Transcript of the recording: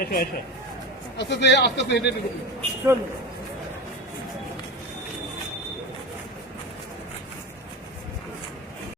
এসো এসো আস্তে আস্তে আস্তে আস্তে হেঁটে চলো